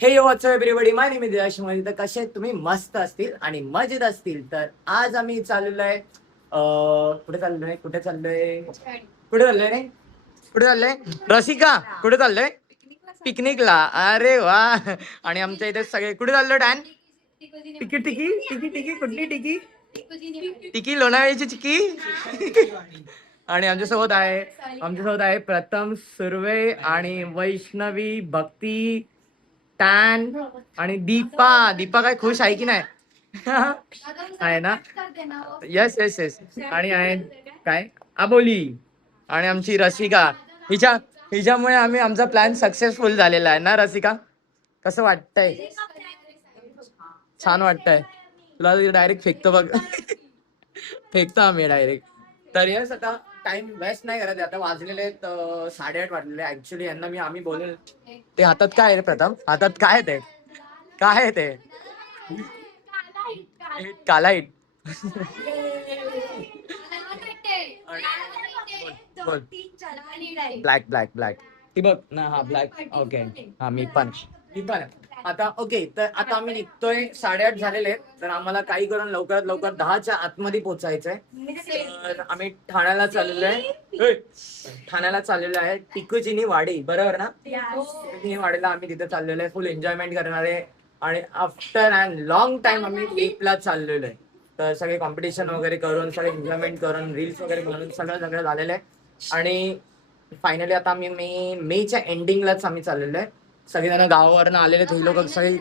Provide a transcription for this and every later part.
हे yo what's up everybody, my name is Yash. तर कसे तुम्ही मस्त असतील आणि मजेत असतील. तर आज आम्ही चाललेलो आहे कुठे चाललोय कुठे चाललोय कुठे चाललोय रे कुठे चाललोय रसिका कुठे चाललोय पिकनिकला. अरे वा. आणि आमच्या इथे सगळे कुठे चाललो डॅन टिकी टिकी टिकी टिकी कुठली टिकी टिकी लोणावळ्याची चिकी. आणि आमच्यासोबत आहे प्रथम सुर्वे आणि वैष्णवी भक्ती टॅन आणि दीपा काय खुश आहे की नाही? आहे ना. Yes yes yes. आणि आहे काय आबोली आणि आमची रसिका. हिच्यामुळे आमचा प्लॅन सक्सेसफुल झालेला आहे ना रसिका. कसं वाटतंय? छान वाटतंय तुला? डायरेक्ट फेकतो बघ. फेकतो आम्ही डायरेक्ट. तर यस, आता टाइम वेस्ट नाही करत. आता वाजलेले आहेत 8:30 वाजलेले. ऍक्च्युली यांना आम्ही बोलून ते हातात काय आहे रे प्रथम? हातात काय आहे ते? काय आहे ते? काला हिट. Black black black. ती बघ ना. हा ब्लॅक. ओके. हा मी पण आता ओके. तर आता आम्ही निघतोय. 8:30 झालेले आहेत. तर आम्हाला काही करून लवकरात लवकर 10च्या आतमध्ये पोहोचायचंय. तर आम्ही ठाण्याला चाललेलो आहे. टिकूचिनी वाडी, बरोबर ना? टिकूचिनी वाडीला आम्ही तिथे चाललेलो आहे. फुल एन्जॉयमेंट करणार आहे. आणि आफ्टर अँड लॉंग टाइम आम्ही ट्रिपला चाललेलो आहे. तर सगळे कॉम्पिटिशन वगैरे करून, सगळे एन्जॉयमेंट करून, रील्स वगैरे बनवून सगळं झालेलं आहे. आणि फायनली आता आम्ही मेच्या एंडिंगलाच आम्ही चाललेलो आहे. सगळेजण गावावरनं आलेले हे लोक सगळे.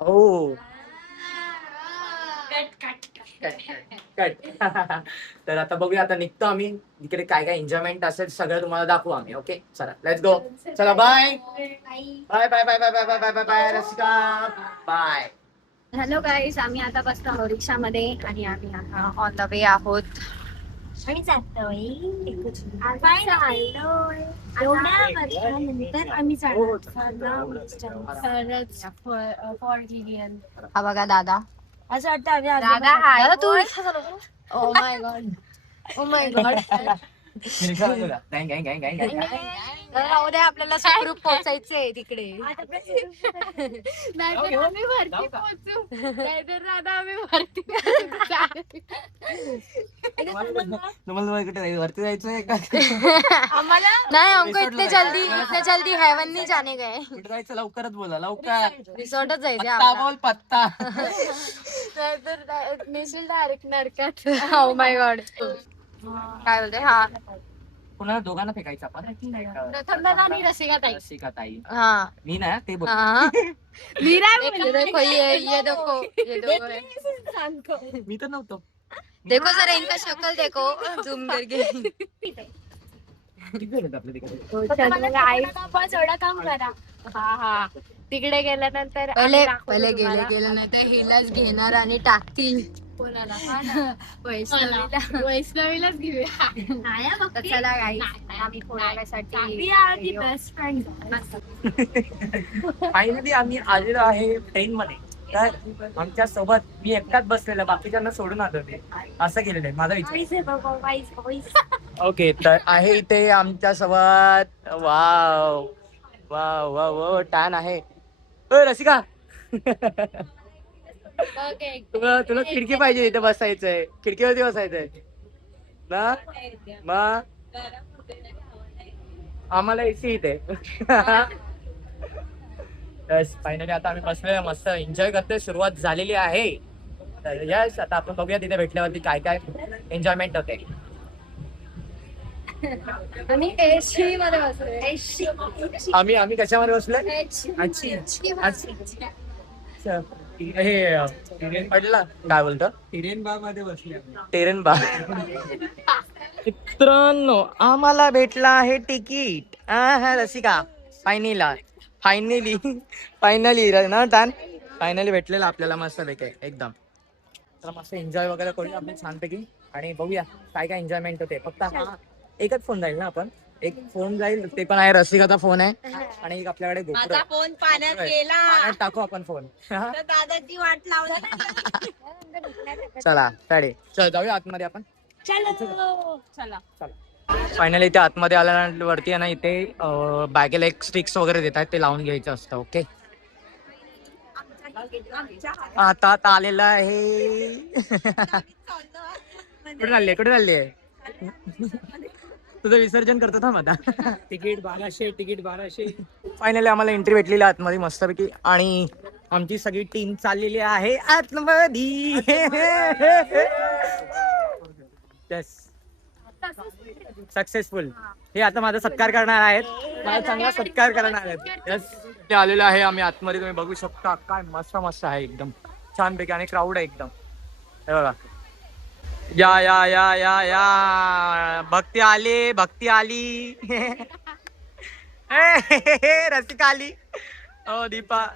हो. तर आता बघूया. आता निघतो आम्ही. इकडे काय काय एन्जॉयमेंट असेल सगळं तुम्हाला दाखवू आम्ही. ओके चला, लेट्स गो. चला bye bye bye bye bye bye bye bye bye bye Rasika bye. Hello guys, आम्ही आता बसतो आहोत रिक्षामध्ये आणि आम्ही आता ऑन द वे आहोत. आम्ही जातोय एवढ्या वर्षानंतर आम्ही हा बघा दादा. असं वाटतं दादा हाय तू. ओ my God, O my God. उद्या आपल्याला सुखरूप पोहोचायचंय तिकडे. वरती जायचंय का? नाही, हमको इतने जल्दी हेवन नहीं जाने गए. कुठे जायचं? लवकरच बोला, लवकर. रिसॉर्टच जायचं पत्ता बोल, पत्ता. नेशील डायरेक्ट नरकात. Oh my God. काय बोलते? हा, कुणाला दोघांना फेकायचं आपण? प्रथम दादा आणि रसिका ताई. रसिका ताई. हाँ मी ना ते बोल. देखो ये देखो, ये देखो. मी तर नव्हतो. देखो जरा इनका शक्ल देखो झूम करके. किती झालेत आपल्या तिकडे? काम करा. हा तिकडे गेल्यानंतर पहिले गेले नाही तर हिलाच घेणार आणि टाकतील. वैष्णवीलाच घेऊया. चला गाईस, आम्ही कोणासाठी बेस्ट फ्रेंड. फायनली आम्ही आलेलो आहे ट्रेन मध्ये. तर आमच्या सोबत मी एकटाच बसलेला, बाकीच्यांना सोडून आलो ते. असं केलेलं आहे माझा विचार. ओके, तर आहे इथे आमच्या सोबत. Wow wow wow wow tan आहे. रसिका. तुला खिडकी पाहिजे, इथे बसायचंय. खिडकीवरती बसायचंय ना. मग आम्हाला एसी इथे. फायनली आता आम्ही बसलोय, मस्त एन्जॉय करतोय. सुरुवात झालेली आहे. तर यस, आता आपण बघूया तिथे भेटल्यावरती काय काय एन्जॉयमेंट होते. आम्ही एसी मध्ये बसलोय. आम्ही कशामध्ये बसलोय? हे पडला काय बोलतो? टेरेन बा मध्ये बसले. टेरेन बा. मित्रांनो, आम्हाला भेटला आहे तिकीट. रसिका फायनली ना टॅन. फायनली भेटलेला आपल्याला मस्त पैकी एकदम. तर मस्त एन्जॉय वगैरे करूया आपण छानपैकी आणि बघूया काय काय एन्जॉयमेंट होते. फक्त हा एकच फोन जाईल ना आपण? एक फोन जाईल, ते पण आहे रसिकाचा फोन आहे. आणि एक आपल्याकडे GoPro. फोन पाण्यात गेला. पाण्यात टाकू आपण फोन. दादाची वाट लावली. चला रेडी, चल जाऊया आतमध्ये आपण. चला. फायनली इथे आतमध्ये आल्यावरती आहे ना, इथे बॅगेला एक स्टिक्स वगैरे देत आहेत, ते लावून घ्यायचं असतं. ओके, आता आलेलं आहे. कुठे चालले? तुझं विसर्जन करतो थांब आता. तिकीट 1200. फायनली आम्हाला एंट्री भेटलेली आहे आतमध्ये मस्तपैकी, आणि आमची सगळी टीम चाललेली आहे आतमध्ये. सक्सेसफुल. हे आता माझा सत्कार करणार आहेत, मला चांगला सत्कार करणार आहेत. यस, ते आलेलं आहे आम्ही आतमध्ये, तुम्ही बघू शकता. काय मस्त आहे, एकदम छानपैकी, आणि क्राऊड आहे एकदम. हे बघा, या भक्ती आली. रसिका आली. ओ दीपा,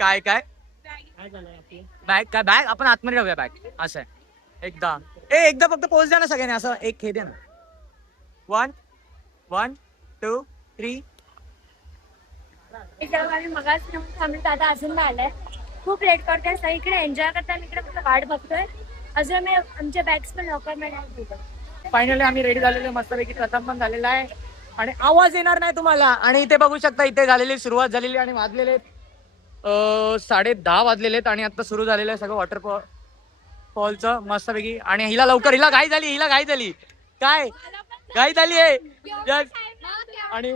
काय बॅग आपण आतमध्ये ठेवूया. बॅग असं आहे. एकदा फक्त पोच द्या ना सगळ्यांनी, असं एक हे द्या ना. 1 2 3. आम्ही मगाच थांबलो, आता अजून नाही आलाय. खूप लेट करतोय, सगळीकडे एन्जॉय करताय, इकडे फक्त वाट बघतोय. अजून आम्ही आमच्या बॅग्स पण लवकर नाही. फायनली आम्ही रेडी झालेलो मस्तपैकी. प्रथम पण झालेला आहे, आणि आवाज येणार नाही तुम्हाला. आणि इथे बघू शकता, इथे झालेली सुरुवात झालेली, आणि वाजलेले 10:30 वाजलेले आहेत, आणि आता सुरू झालेलं आहे सगळं वॉटरफॉलचं मस्तपैकी. आणि हिला घाई झाली. काय घाई झाली आहे. आणि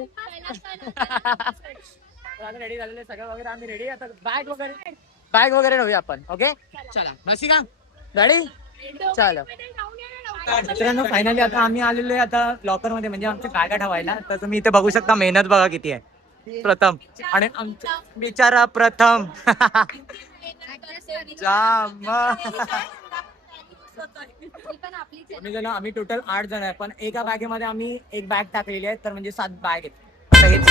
रेडी झालेले सगळं वगैरे, आम्ही रेडी. आता बॅग वगैरे ठेवूया आपण. ओके, चला रसिका गाडी चला. मित्रांनो, फायनली आता आम्ही आलेलो आहे आता लॉकर मध्ये, म्हणजे आमच्या बॅगा ठेवायला. तर तुम्ही इथे बघू शकता, मेहनत बघा किती आहे प्रथम, आणि आमचा बिचारा प्रथम. आम्ही टोटल 8 जण आहे, पण एका बॅगेमध्ये आम्ही एक बॅग टाकलेली आहे, तर म्हणजे 7 बॅग आहेत. आता हेच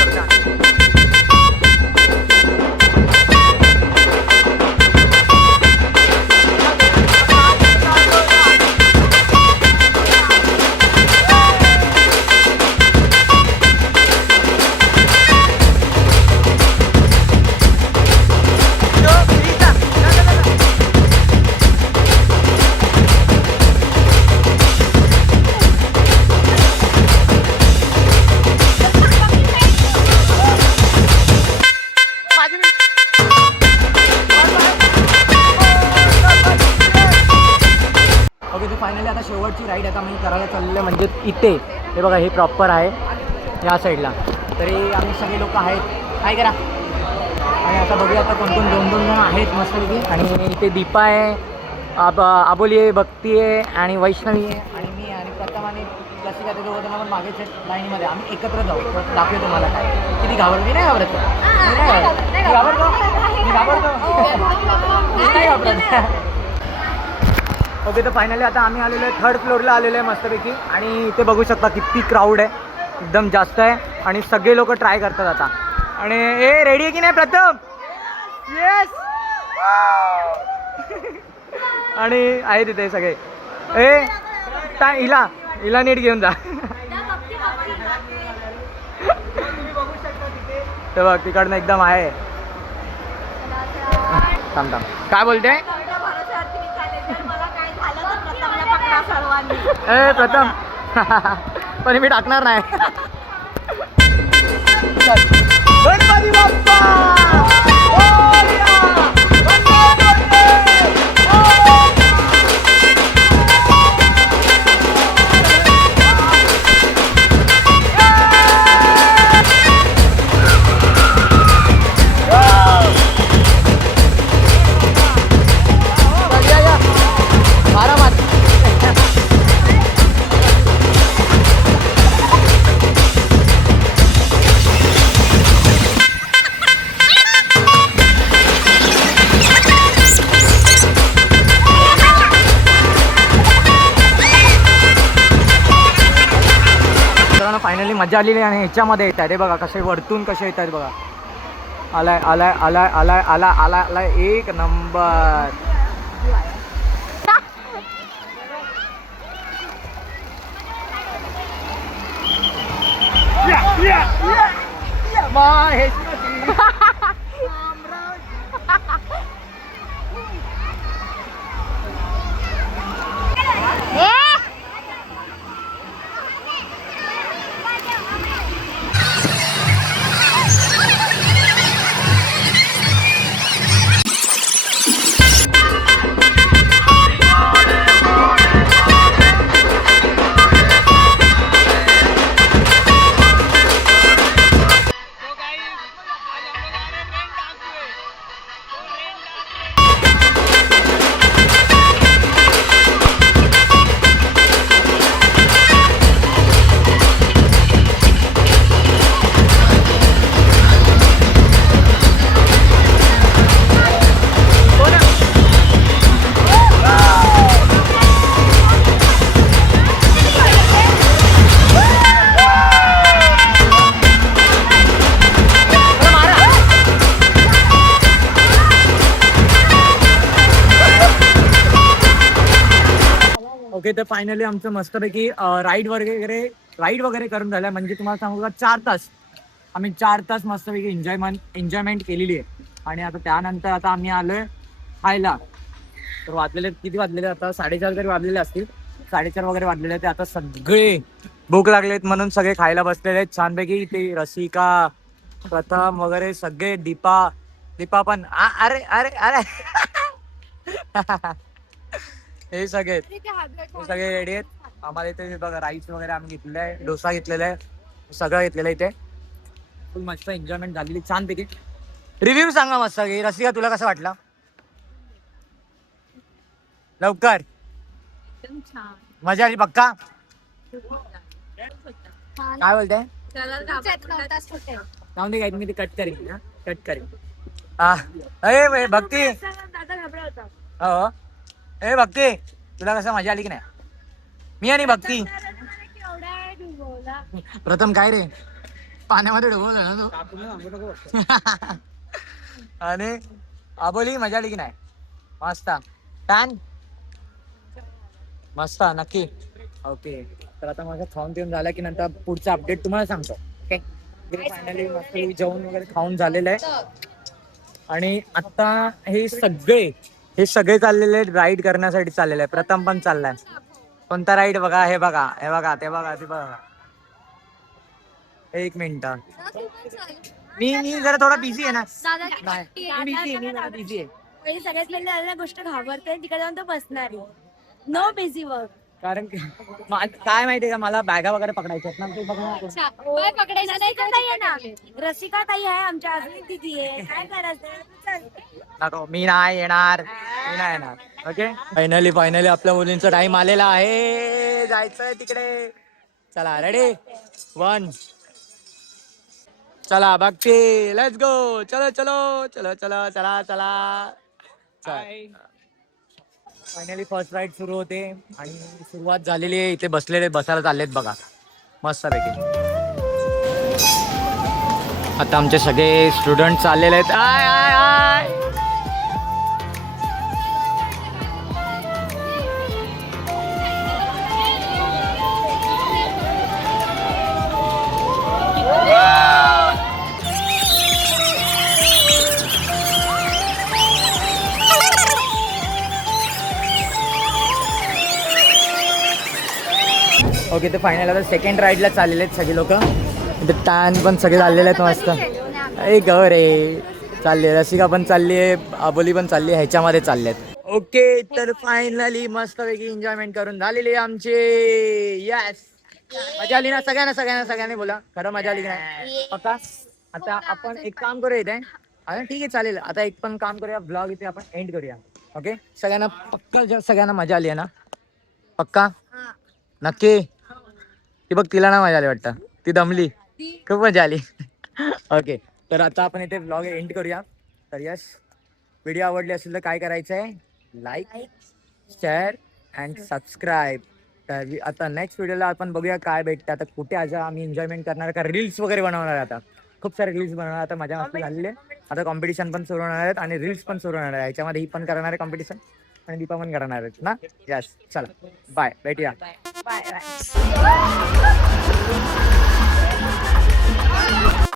फायनली आता शेवटची राईड आता आम्ही करायला चाललेलं आहे, म्हणजे इथे हे बघा, हे प्रॉपर आहे या साईडला. तरी आम्ही सगळे लोक आहेत, काय करा. आणि आता बघूया आता कोण 2 जण आहेत मस्तपैकी. आणि इथे दीपा आहे, आबोली आहे, भक्ती आहे, आणि वैष्णवी आहे, आणि मी, आणि प्रथम आणि रसिका. ते दोघं जण पण मागेच आहेत लाईनीमध्ये. आम्ही एकत्र जाऊ, दाखवतो तुम्हाला काय किती घाबरतो. मी नाही घाबरत. ओके, तर फायनली आता आम्ही आलेलो आहे 3rd फ्लोअरला आलेलो आहे मस्तपैकी. आणि इथे बघू शकता किती क्राऊड आहे, एकदम जास्त आहे, आणि सगळे लोक ट्राय करतात आता. आणि रेडी आहे की नाही प्रथम? येस. आणि आहे तिथे सगळे. हिला नीट घेऊन जा. ते बघ, तिकडनं एकदम आहे. थांब, काय बोलते? प्रथम पण मी टाकणार नाही. गणपती बाप्पा. फायनली मजा आलेली. आणि ह्याच्यामध्ये येतात हे बघा, कसे वरतून कसे येतात बघा. आलाय एक नंबर. ओके, तर फायनली आमचं मस्तपैकी राईड वगैरे करून झालं. म्हणजे तुम्हाला सांगू का 4 तास आम्ही 4 तास मस्तपैकी एन्जॉयमेंट केलेली आहे. आणि आता त्यानंतर आता आम्ही आलोय खायला. तर वाजलेले किती वाजलेले आता 4:30 तरी वाजलेले असतील. 4:30 वगैरे वाजलेले ते आता सगळे भूक लागलेत म्हणून सगळे खायला बसलेले आहेत छानपैकी. ते रसिका, प्रथम वगैरे सगळे, दीपा पण अरे अरे अरे हे सगळे रेडी आहेत. आम्हाला इथे बघा राईस वगैरे आम्ही घेतलेला आहे, डोसा घेतलेला आहे, सगळं घेतलेलं आहे इथे. फुल मस्त एन्जॉयमेंट झालेली छानपैकी. रिव्ह्यू सांगा मस्त की रसिका तुला कसं वाटलं? लवकर मजा आली पक्का? काय बोलते? जाऊन दे काय तुम्ही ते कट करेन. ए भक्ती, हो ए भक्ती, तुला कसं मजा आली की नाही? मी आणि भक्ती. प्रथम काय रे पाण्यामध्ये डुबवलं ना तू? आणि आबोली मजा आली की नाही? मस्त पॅन मस्त नक्की. ओके, तर आता माझं खाऊन पिऊन झालं की नंतर पुढचं अपडेट तुम्हाला सांगतो. ओके, फायनली मस्त जेवण वगैरे खाऊन झालेलं आहे. आणि आता हे सगळे चाललेले आहेत राईड करण्यासाठी चाललेले आहे. प्रथम पण चाललाय. कोणता राईड? बघा हे बघा ते बघा. एक मिनिट, मी जरा थोडा बिझी आहे ना. मी जरा बिझी आहे. सगळ्यात पहिली गोष्ट घाबरते तिकडे जाऊन तो बसणार. No busy work. कारण की काय माहितीये का, मला बॅगा वगैरे पकडायच्या आहेत ना, ते बघा. काय पकडायचं नाही ना. रसिका ताई आहे आमच्या, अजून दिदी आहे. काय करायचं? मी नाही येणार. ओके, फायनली आपल्या मुलींचा टाइम आलेला आहे, जायचंय तिकडे. चला रेडी 1 चला बघते, लेट्स गो. चला. फायनली फर्स्ट राईड सुरू होते आणि सुरुवात झालेली आहे. इथे बसायला चाललेत बघा मस्त पैकी. आता आमचे सगळे स्टुडंट चाललेले आहेत. आय ओके, तर फायनल आता सेकंड राईडला चाललेले आहेत सगळे लोक. टॅन पण सगळे चाललेले आहेत मस्त. एक रे चालले, रसिका पण चालली आहे, आबोली पण चालली आहे, ह्याच्यामध्ये चालले आहेत. ओके, तर फायनली मस्तपैकी एन्जॉयमेंट करून झालेली आमची. यस, मजा आली ना सगळ्यांनी बोला खरं मजा आली की नाही पक्का? आता आपण एक काम करूया इथे. ठीक आहे चालेल. आता एक पण काम करूया, ब्लॉग इथे आपण एंड करूया. ओके, सगळ्यांना मजा आली आहे ना पक्का? नक्की. ती बघ, तिला ना मजा आली वाटतं, ती दमली, खूप मजा आली. ओके, तर आता आपण इथे ब्लॉग एंड करूया. तर यस, व्हिडिओ आवडली असेल तर काय करायचं आहे? Like, share and subscribe. तर आता नेक्स्ट व्हिडिओला आपण बघूया काय भेटतं. आता कुठे आज आम्ही एन्जॉयमेंट करणार का रील्स वगैरे बनवणार. आता खूप सारे रील्स बनवणार. आता मजा मस्ती झालेली आहे. आता कॉम्पिटिशन पण सुरू होणार आहेत आणि रील्स पण सुरू होणार आहे. याच्यामध्ये ही पण करणार आहे कॉम्पिटिशन आणि दीपा पण करणार आहेत ना. यस, चला बाय, भेटूया. बाय.